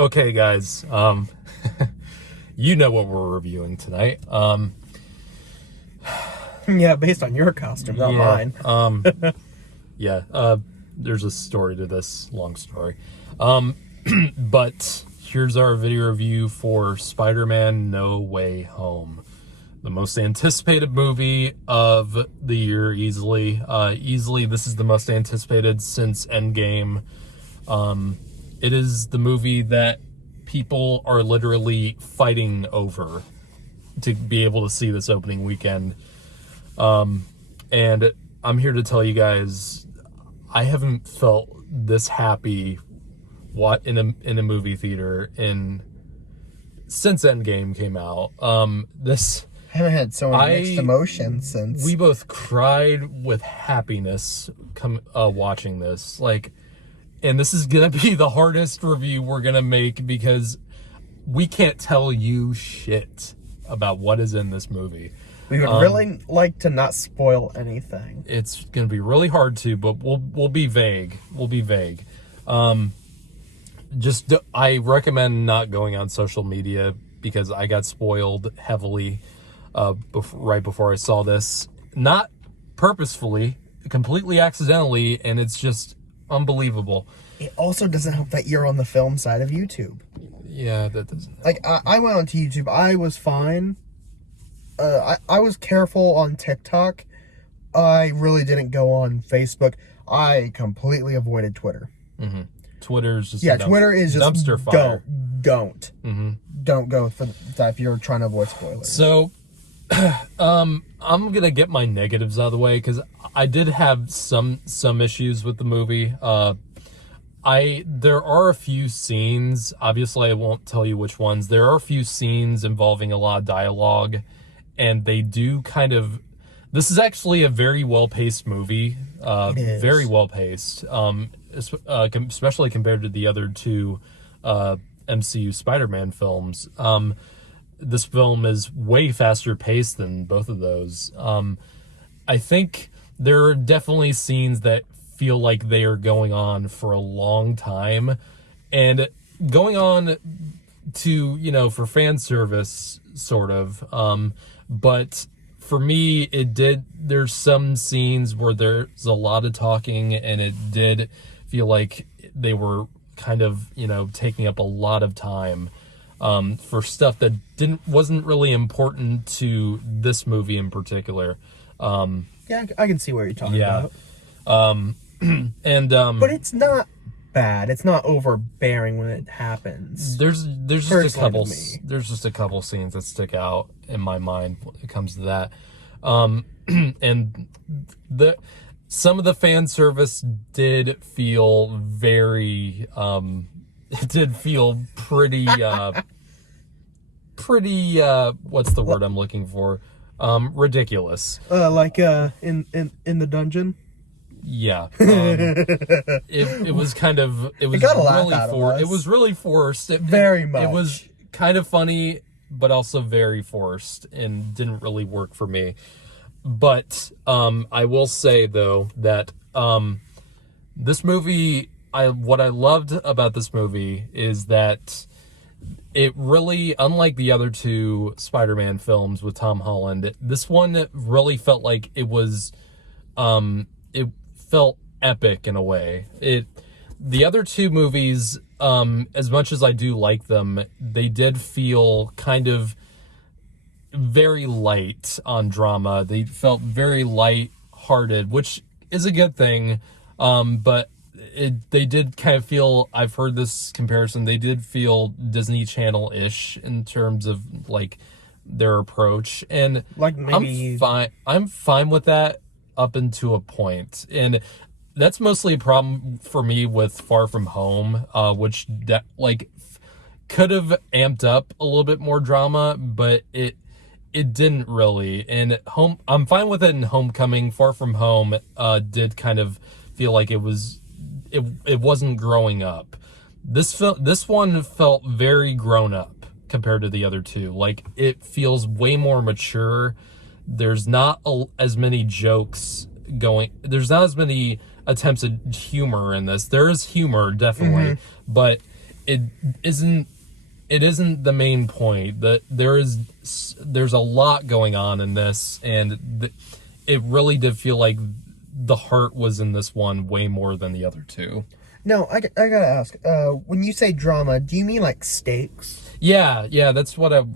Okay, guys. You know what we're reviewing tonight. Yeah, based on your costume, not mine. There's a story to this, long story. But here's our video review for Spider-Man No Way Home. The most anticipated movie of the year, easily. Easily, this is the most anticipated since Endgame. It is the movie that people are literally fighting over to be able to see this opening weekend. And I'm here to tell you guys, I haven't felt this happy in a movie theater since Endgame came out. I haven't had so many mixed emotions since. We both cried with happiness watching this. And this is gonna be the hardest review we're gonna make because we can't tell you shit about what is in this movie. We would really like to not spoil anything. It's gonna be really hard to, but we'll be vague. We'll be vague. I recommend not going on social media because I got spoiled heavily right before I saw this. Not purposefully, completely accidentally, and it's just unbelievable. It also doesn't help that you're on the film side of YouTube. Yeah, that doesn't help. Like, I went onto YouTube. I was fine. I was careful on TikTok. I really didn't go on Facebook. I completely avoided Twitter. Mm-hmm. Twitter's just Twitter is just dumpster fire. Don't. Mm-hmm. Don't go for that if you're trying to avoid spoilers. So, I'm gonna get my negatives out of the way because I did have some issues with the movie. There are a few scenes. Obviously, I won't tell you which ones. There are a few scenes involving a lot of dialogue, and they do kind of. This is actually a very well-paced movie. It is. Very well-paced. Especially compared to the other two MCU Spider-Man films. This film is way faster paced than both of those. I think there are definitely scenes that feel like they are going on for a long time and going on to, for fan service, sort of. But for me, there's some scenes where there's a lot of talking and it did feel like they were kind of, taking up a lot of time for stuff that wasn't really important to this movie in particular. Yeah, I can see what you're talking about. But it's not bad. It's not overbearing when it happens. There's just a couple scenes that stick out in my mind when it comes to that. And some of the fan service did feel very it did feel pretty what's the word I'm looking for? Ridiculous. In the dungeon? Yeah. It was kind of it was really forced. Very much. It was kind of funny but also very forced and didn't really work for me. But I will say though that this movie, what I loved about this movie is that it really, unlike the other two Spider-Man films with Tom Holland, this one really felt like it was, it felt epic in a way. The other two movies, as much as I do like them, they did feel kind of very light on drama. They felt very light-hearted, which is a good thing, but they did kind of feel, I've heard this comparison, they did feel Disney Channel-ish in terms of their approach, and I'm fine with that up until a point. And that's mostly a problem for me with Far From Home, which could have amped up a little bit more drama, but it didn't really. And I'm fine with it in Homecoming. Far From Home did kind of feel like it wasn't growing up. This one felt very grown up compared to the other two. It feels way more mature. There's not as many jokes going. There's not as many attempts at humor in this. There is humor, definitely, but it isn't it isn't the main point. That there's a lot going on in this, and it really did feel like the heart was in this one way more than the other two. No, I gotta ask. When you say drama, do you mean like stakes? Yeah, that's what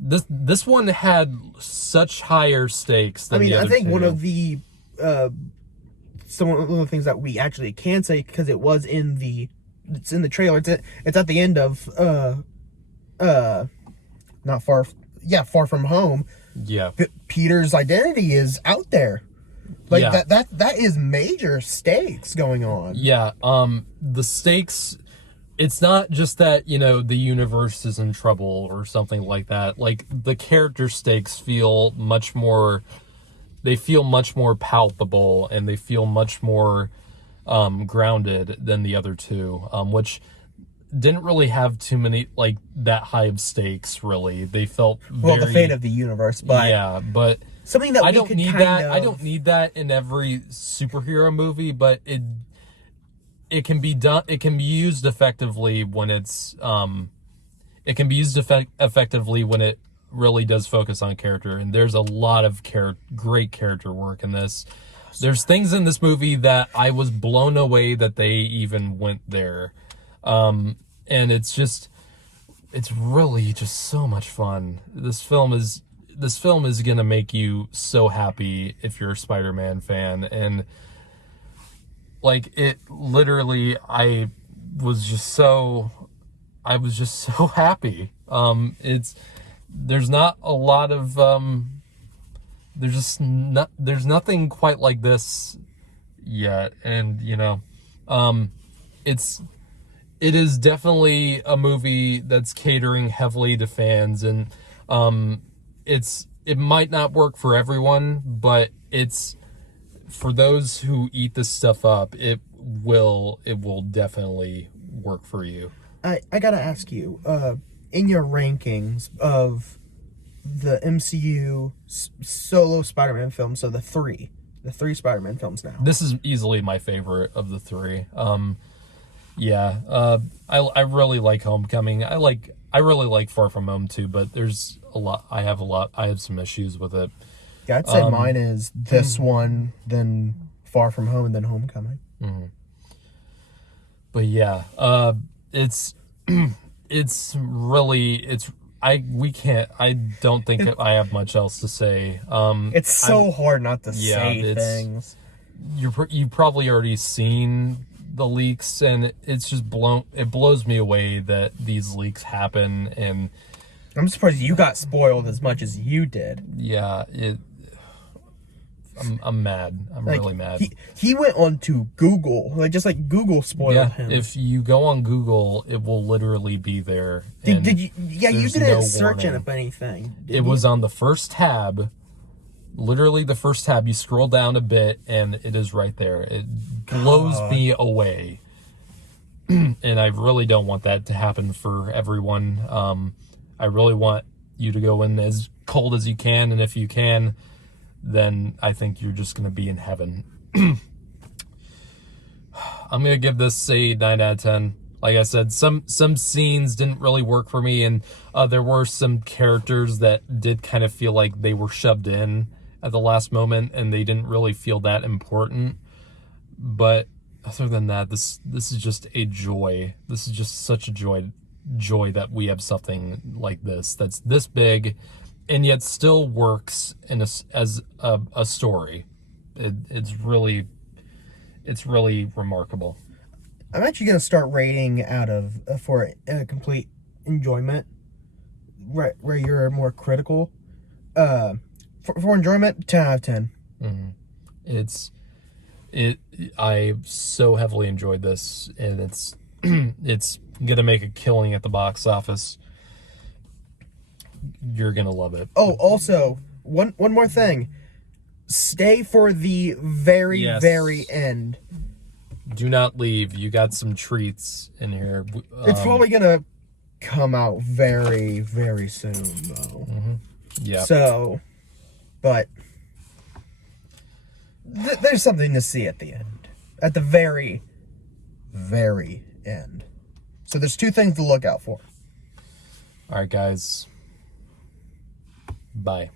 this one had such higher stakes than the other I think two. one of the things that we actually can say, because it's in the trailer. It's at the end of not far Far From Home. Yeah. Peter's identity is out there. Like Yeah. that is major stakes going on. Yeah, the stakes, it's not just that, the universe is in trouble or something like that. Like, the character stakes feel much more palpable, and they feel much more grounded than the other two, which didn't really have too many, like, that high of stakes, really. They felt the fate of the universe, but yeah, but something that I we don't could need kind that. of... I don't need that in every superhero movie, but it can be done. It can be used effectively when effectively when it really does focus on character. And there's a lot of great character work in this. There's things in this movie that I was blown away that they even went there. And it's really just so much fun. This film is gonna make you so happy if you're a Spider-Man fan, and like, it literally, I was just so happy. There's not a lot of there's nothing quite like this yet, and it is definitely a movie that's catering heavily to fans, and it might not work for everyone, but it's for those who eat this stuff up, it will definitely work for you. I gotta ask you, in your rankings of the MCU solo Spider-Man films, so the three Spider-Man films now. This is easily my favorite of the three. I really like Homecoming. I really like Far From Home too, but there's I have some issues with it. Yeah, I'd say mine is this one, then Far From Home, and then Homecoming. Mm-hmm. But yeah, it's I don't think I have much else to say. It's so hard not to say things. You've probably already seen the leaks, and it blows me away that these leaks happen, and I'm surprised you got spoiled as much as you did. Yeah, I'm mad. I'm really mad. He went on to Google, Google spoiled him. If you go on Google, it will literally be there. Did you? Yeah, you didn't search it, if anything. It was on the first tab. Literally the first tab. You scroll down a bit, and it is right there. It blows me away. And I really don't want that to happen for everyone. I really want you to go in as cold as you can, and if you can, then I think you're just going to be in heaven. I'm going to give this a 9 out of 10. Like I said, some scenes didn't really work for me, and there were some characters that did kind of feel like they were shoved in at the last moment, and they didn't really feel that important. But other than that, this is just a joy. This is just such a joy that we have something like this that's this big, and yet still works as a story. It's really remarkable. I'm actually gonna start rating for a complete enjoyment, right, where you're more critical. For enjoyment, 10 out of 10. Mm-hmm. I so heavily enjoyed this, and it's gonna make a killing at the box office. You're gonna love it. Oh, also, one more thing. Stay for the very end. Do not leave. You got some treats in here. It's probably gonna come out very, very soon, though. Mm-hmm. Yeah. So, but there's something to see at the end. At the very, very end. So there's two things to look out for. All right, guys. Bye.